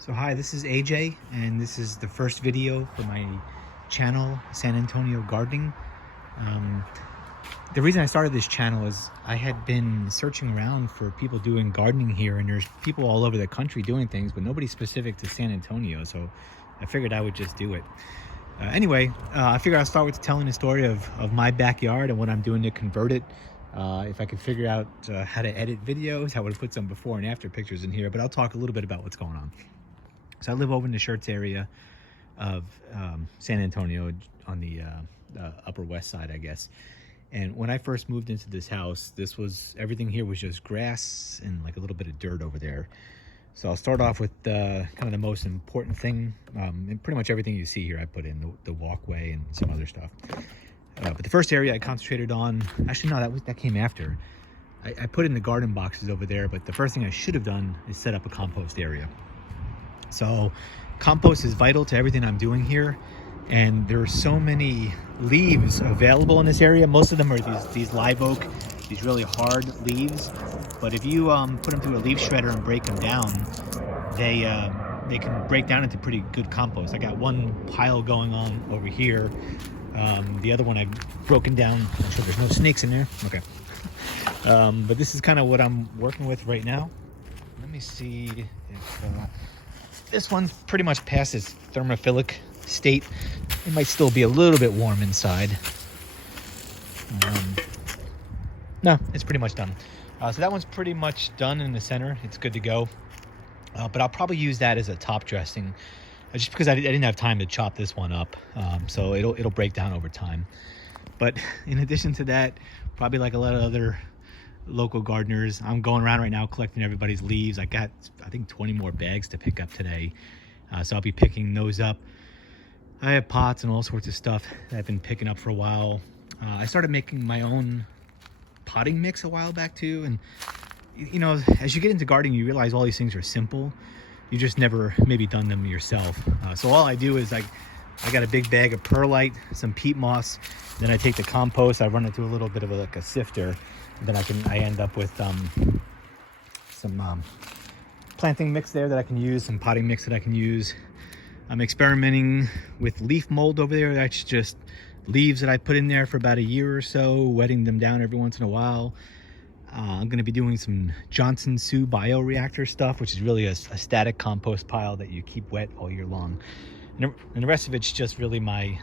So hi, this is AJ, and this is the first video for my channel, San Antonio Gardening. Um, the reason I started this channel is I had been searching around for people doing gardening here, and there's people all over the country doing things, but nobody specific to San Antonio, so I figured I would just do it. Anyway, I figured I'd start with telling the story of my backyard and what I'm doing to convert it. If I could figure out how to edit videos, I would have put some before and after pictures in here, but I'll talk a little bit about what's going on. So I live over in the Shirts area of San Antonio on the Upper West Side, I guess. And when I first moved into this house, everything here was just grass and like a little bit of dirt over there. So I'll start off with kind of the most important thing. And pretty much everything you see here I put in, the walkway and some other stuff. But the first area I concentrated on, actually no, that came after. I put in the garden boxes over there, but the first thing I should have done is set up a compost area. So compost is vital to everything I'm doing here, and there are so many leaves available in this area. Most of them are these live oak, these really hard leaves, but if you put them through a leaf shredder and break them down, they can break down into pretty good compost. I got one pile going on over here. The other one I've broken down. I'm sure there's no snakes in there. Okay. But this is kind of what I'm working with right now. Let me see if this one's pretty much past its thermophilic state. It might still be a little bit warm inside. No, it's pretty much done. So that one's pretty much done in the center. It's good to go. But I'll probably use that as a top dressing, just because I didn't have time to chop this one up. So it'll break down over time. But in addition to that, probably like a lot of other local gardeners, I'm going around right now collecting everybody's leaves. I got, I think, 20 more bags to pick up today. So I'll be picking those up. I have pots and all sorts of stuff that I've been picking up for a while. I started making my own potting mix a while back too. And you know, as you get into gardening, you realize all these things are simple. You just never maybe done them yourself. So all I do is I got a big bag of perlite, some peat moss, then I take the compost, I run it through a little bit of like a sifter, and then I end up with some planting mix there that I can use, some potting mix that I can use. I'm experimenting with leaf mold over there. That's just leaves that I put in there for about a year or so, wetting them down every once in a while. I'm going to be doing some Johnson Sioux bioreactor stuff, which is really a static compost pile that you keep wet all year long. And the rest of it's just really my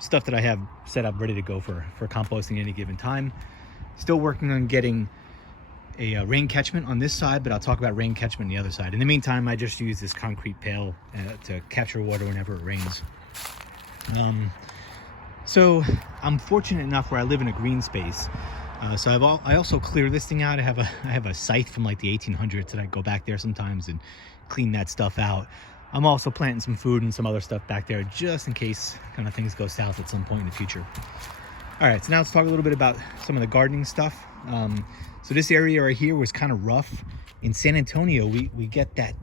stuff that I have set up ready to go for composting any given time. Still working on getting a rain catchment on this side, but I'll talk about rain catchment on the other side. In the meantime, I just use this concrete pail to capture water whenever it rains. So I'm fortunate enough where I live in a green space. So I also clear this thing out. I have a scythe from like the 1800s that I go back there sometimes and clean that stuff out. I'm also planting some food and some other stuff back there just in case kind of things go south at some point in the future. All right, so now let's talk a little bit about some of the gardening stuff. So this area right here was kind of rough. In San Antonio, we get that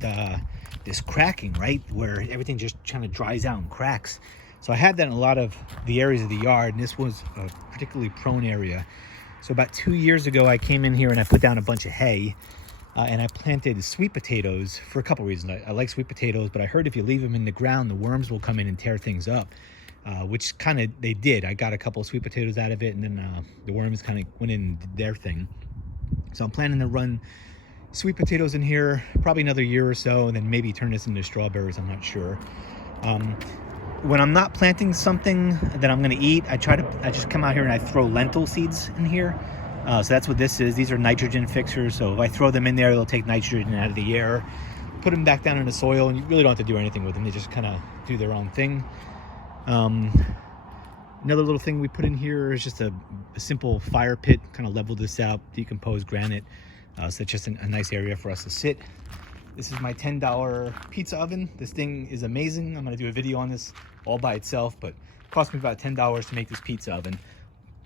this cracking, right, where everything just kind of dries out and cracks. So I had that in a lot of the areas of the yard, and this was a particularly prone area. So about 2 years ago, I came in here and I put down a bunch of hay. And I planted sweet potatoes for a couple reasons. I like sweet potatoes, but I heard if you leave them in the ground, the worms will come in and tear things up, which kind of they did. I got a couple of sweet potatoes out of it, and then the worms kind of went in and did their thing. So I'm planning to run sweet potatoes in here probably another year or so, and then maybe turn this into strawberries. I'm not sure. When I'm not planting something that I'm going to eat, I just come out here and I throw lentil seeds in here. So that's what this is. These are nitrogen fixers. So if I throw them in there, they'll take nitrogen out of the air, put them back down in the soil, and you really don't have to do anything with them. They just kind of do their own thing. Another little thing we put in here is just a simple fire pit, kind of level this out, decomposed granite. So it's just a nice area for us to sit. This is my $10 pizza oven. This thing is amazing. I'm going to do a video on this all by itself, but it cost me about $10 to make this pizza oven.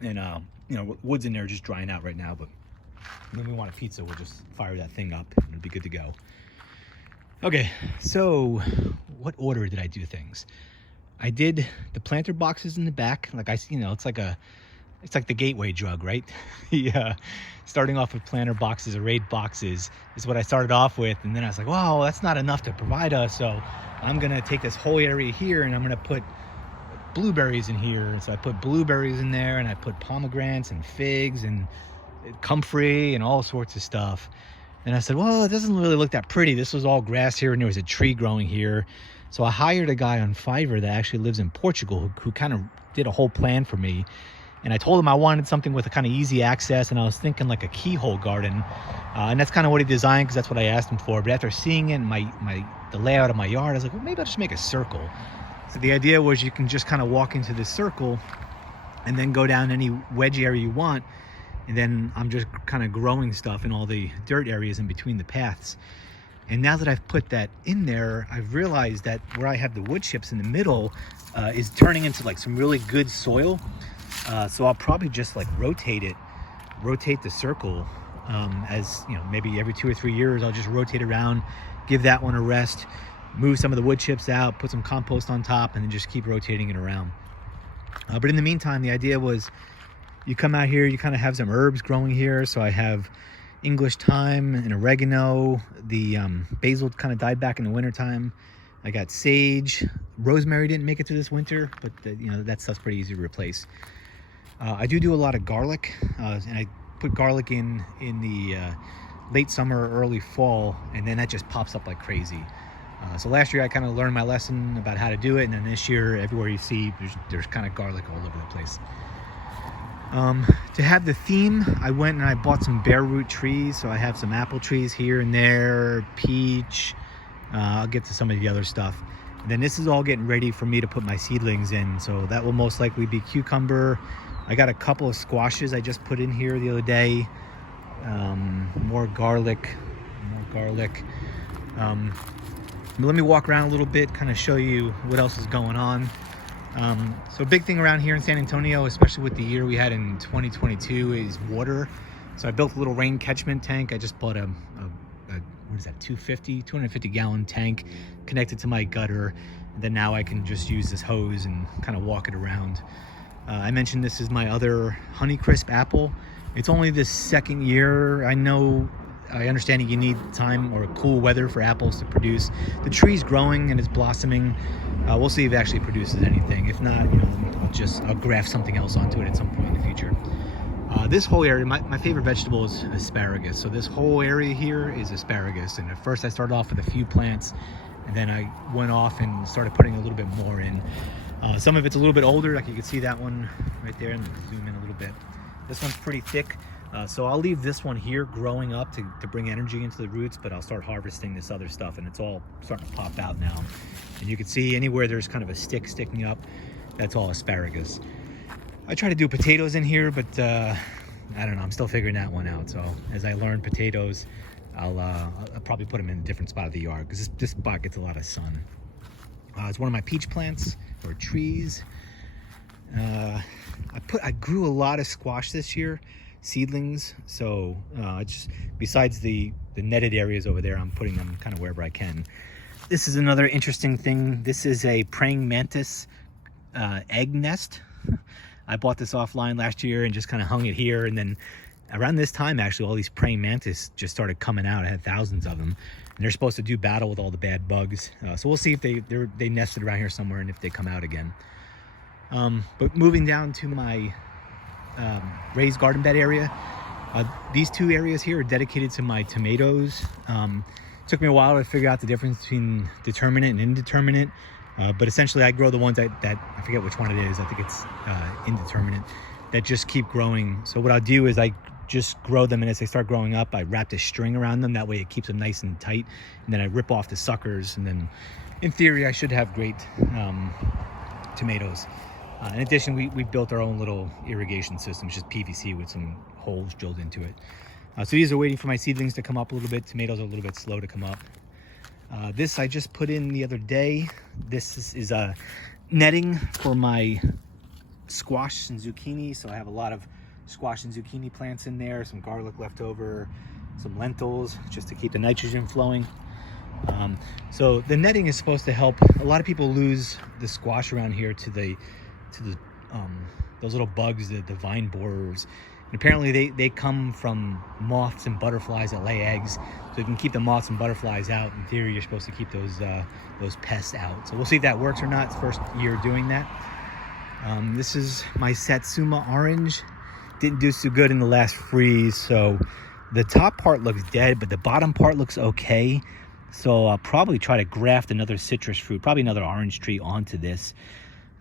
And you know, wood's in there just drying out right now, but when we want a pizza, we'll just fire that thing up and it'll be good to go. Okay, so what order did I do things? I did the planter boxes in the back. Like it's like it's like the gateway drug, right? Yeah, starting off with planter boxes, arrayed boxes is what I started off with, and then I was like, wow, that's not enough to provide us, so I'm gonna take this whole area here and I'm gonna put blueberries in here. So I put blueberries in there, and I put pomegranates and figs and comfrey and all sorts of stuff. And I said, well, it doesn't really look that pretty. This was all grass here and there was a tree growing here. So I hired a guy on Fiverr that actually lives in Portugal who kind of did a whole plan for me. And I told him I wanted something with a kind of easy access, and I was thinking like a keyhole garden. And that's kind of what he designed, because that's what I asked him for. But after seeing it in the layout of my yard, I was like, well, maybe I'll just make a circle. So the idea was you can just kind of walk into this circle and then go down any wedge area you want. And then I'm just kind of growing stuff in all the dirt areas in between the paths. And now that I've put that in there, I've realized that where I have the wood chips in the middle is turning into like some really good soil. So I'll probably just like rotate the circle, as you know, maybe every 2 or 3 years, I'll just rotate around, give that one a rest, move some of the wood chips out, put some compost on top, and then just keep rotating it around. But in the meantime, the idea was you come out here, you kind of have some herbs growing here. So I have English thyme and oregano. The basil kind of died back in the wintertime. I got sage. Rosemary didn't make it through this winter, but you know, that stuff's pretty easy to replace. I do a lot of garlic, and I put garlic in the late summer, early fall, and then that just pops up like crazy. So last year I kind of learned my lesson about how to do it, and then this year everywhere you see there's kind of garlic all over the place. To have the theme, I went and I bought some bare root trees. So I have some apple trees here and there, peach. I'll get to some of the other stuff. And then this is all getting ready for me to put my seedlings in. So that will most likely be cucumber. I got a couple of squashes I just put in here the other day. More garlic. Let me walk around a little bit, kind of show you what else is going on. So a big thing around here in San Antonio, especially with the year we had in 2022, is water. So I built a little rain catchment tank. I just bought a what is that, 250 gallon tank connected to my gutter. And then now I can just use this hose and kind of walk it around. I mentioned this is my other Honeycrisp apple. It's only the second year. I understand that you need time or cool weather for apples to produce. The tree's growing and it's blossoming. We'll see if it actually produces anything. If not, you know, I'll graft something else onto it at some point in the future. This whole area, my favorite vegetable is asparagus. So this whole area here is asparagus. And at first I started off with a few plants, and then I went off and started putting a little bit more in. Some of it's a little bit older, like you can see that one right there, and zoom in a little bit. This one's pretty thick. So I'll leave this one here growing up to bring energy into the roots, but I'll start harvesting this other stuff, and it's all starting to pop out now. And you can see anywhere there's kind of a stick sticking up, that's all asparagus. I try to do potatoes in here, but I don't know, I'm still figuring that one out. So as I learn potatoes, I'll probably put them in a different spot of the yard, because this spot gets a lot of sun. It's one of my peach plants or trees. I grew a lot of squash this year, seedlings. So just besides the netted areas over there, I'm putting them kind of wherever I can. This is another interesting thing. This is a praying mantis egg nest. I bought this offline last year and just kind of hung it here. And then around this time, actually, all these praying mantis just started coming out. I had thousands of them. And they're supposed to do battle with all the bad bugs. So we'll see if they nested around here somewhere and if they come out again. But moving down to my raised garden bed area, these two areas here are dedicated to my tomatoes. It took me a while to figure out the difference between determinate and indeterminate. But essentially I grow the ones that I forget which one it is. I think it's indeterminate, that just keep growing. So what I'll do is I just grow them, and as they start growing up, I wrap this string around them. That way it keeps them nice and tight. And then I rip off the suckers, and then in theory I should have great tomatoes. In addition, we built our own little irrigation system, just PVC with some holes drilled into it. So these are waiting for my seedlings to come up a little bit. Tomatoes are a little bit slow to come up. This I just put in the other day. This is netting for my squash and zucchini. So I have a lot of squash and zucchini plants in there, some garlic left over, some lentils, just to keep the nitrogen flowing. So the netting is supposed to help. A lot of people lose the squash around here to the those little bugs, the vine borers. And apparently they come from moths and butterflies that lay eggs. So you can keep the moths and butterflies out. In theory, you're supposed to keep those pests out. So we'll see if that works or not. It's the first year doing that. This is my Satsuma orange. Didn't do so good in the last freeze, so the top part looks dead, but the bottom part looks okay. So I'll probably try to graft another citrus fruit, probably another orange tree onto this.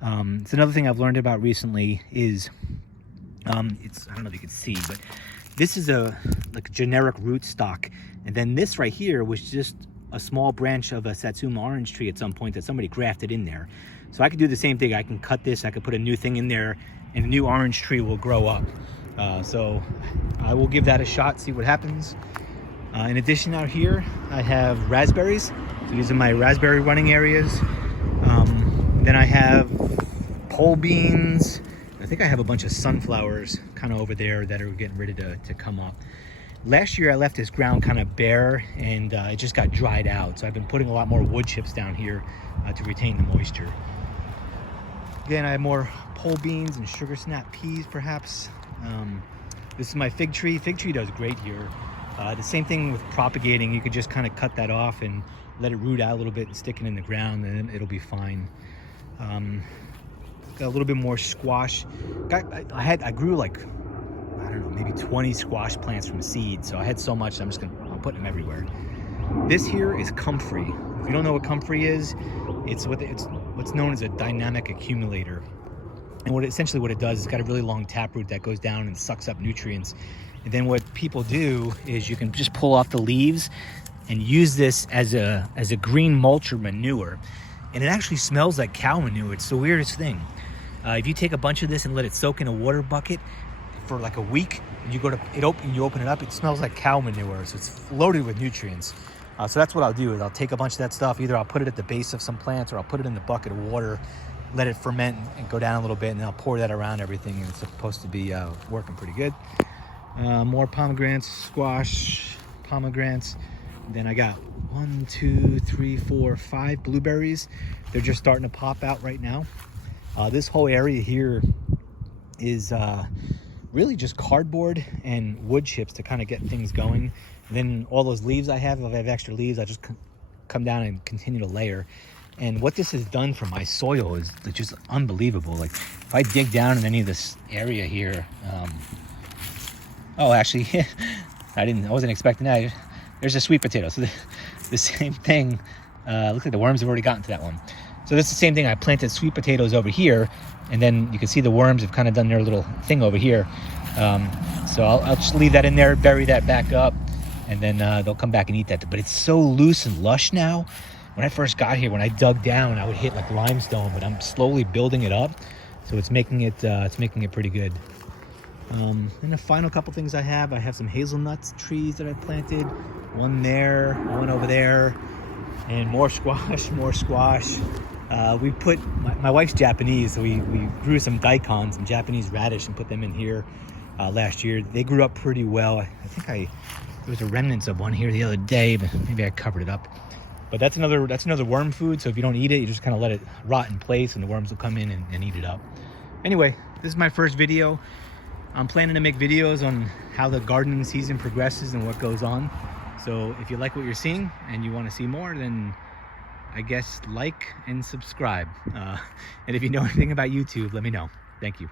It's another thing I've learned about recently is, I don't know if you can see, but this is like a generic rootstock. And then this right here was just a small branch of a Satsuma orange tree at some point that somebody grafted in there. So I could do the same thing. I can cut this, I could put a new thing in there, and a new orange tree will grow up. So I will give that a shot, see what happens. In addition, out here I have raspberries. So these are my raspberry running areas. Then I have pole beans. I think I have a bunch of sunflowers kind of over there that are getting ready to come up. Last year I left this ground kind of bare, and it just got dried out. So I've been putting a lot more wood chips down here to retain the moisture. Again, I have more pole beans and sugar snap peas, perhaps. This is my fig tree. Fig tree does great here. The same thing with propagating. You could just kind of cut that off and let it root out a little bit and stick it in the ground, and it'll be fine. Got a little bit more squash. I grew like, I don't know, maybe 20 squash plants from seed. So I had so much, I'm putting them everywhere. This here is comfrey. If you don't know what comfrey is, it's what's known as a dynamic accumulator. And essentially what it does is it's got a really long taproot that goes down and sucks up nutrients. And then what people do is you can just pull off the leaves and use this as a green mulch or manure. And it actually smells like cow manure. It's the weirdest thing. If you take a bunch of this and let it soak in a water bucket for like a week, and you open it up, it smells like cow manure. So it's loaded with nutrients. So that's what I'll do is I'll take a bunch of that stuff. Either I'll put it at the base of some plants, or I'll put it in the bucket of water, let it ferment and go down a little bit, and then I'll pour that around everything, and it's supposed to be working pretty good. More pomegranates, squash, pomegranates. Then I got 1, 2, 3, 4, 5 blueberries. They're just starting to pop out right now. This whole area here is really just cardboard and wood chips to kind of get things going. And then all those leaves I have, if I have extra leaves, I just come down and continue to layer. And what this has done for my soil is just unbelievable. Like if I dig down in any of this area here, oh, actually, I wasn't expecting that. There's a sweet potato. So the same thing. Looks like the worms have already gotten to that one. So this is the same thing. I planted sweet potatoes over here, and then you can see the worms have kind of done their little thing over here. So I'll just leave that in there, bury that back up, and then they'll come back and eat that. But it's so loose and lush now. When I first got here, when I dug down, I would hit like limestone, but I'm slowly building it up. So it's making it pretty good. And the final couple things I have some hazelnuts trees that I planted. One there, one over there, and more squash. We put, my wife's Japanese, so we grew some daikon, some Japanese radish, and put them in here last year. They grew up pretty well. I think there was a remnants of one here the other day, but maybe I covered it up. But that's another worm food, so if you don't eat it, you just kind of let it rot in place, and the worms will come in and eat it up. Anyway, this is my first video. I'm planning to make videos on how the gardening season progresses and what goes on. So if you like what you're seeing and you want to see more, then I guess like and subscribe. And if you know anything about YouTube, let me know. Thank you.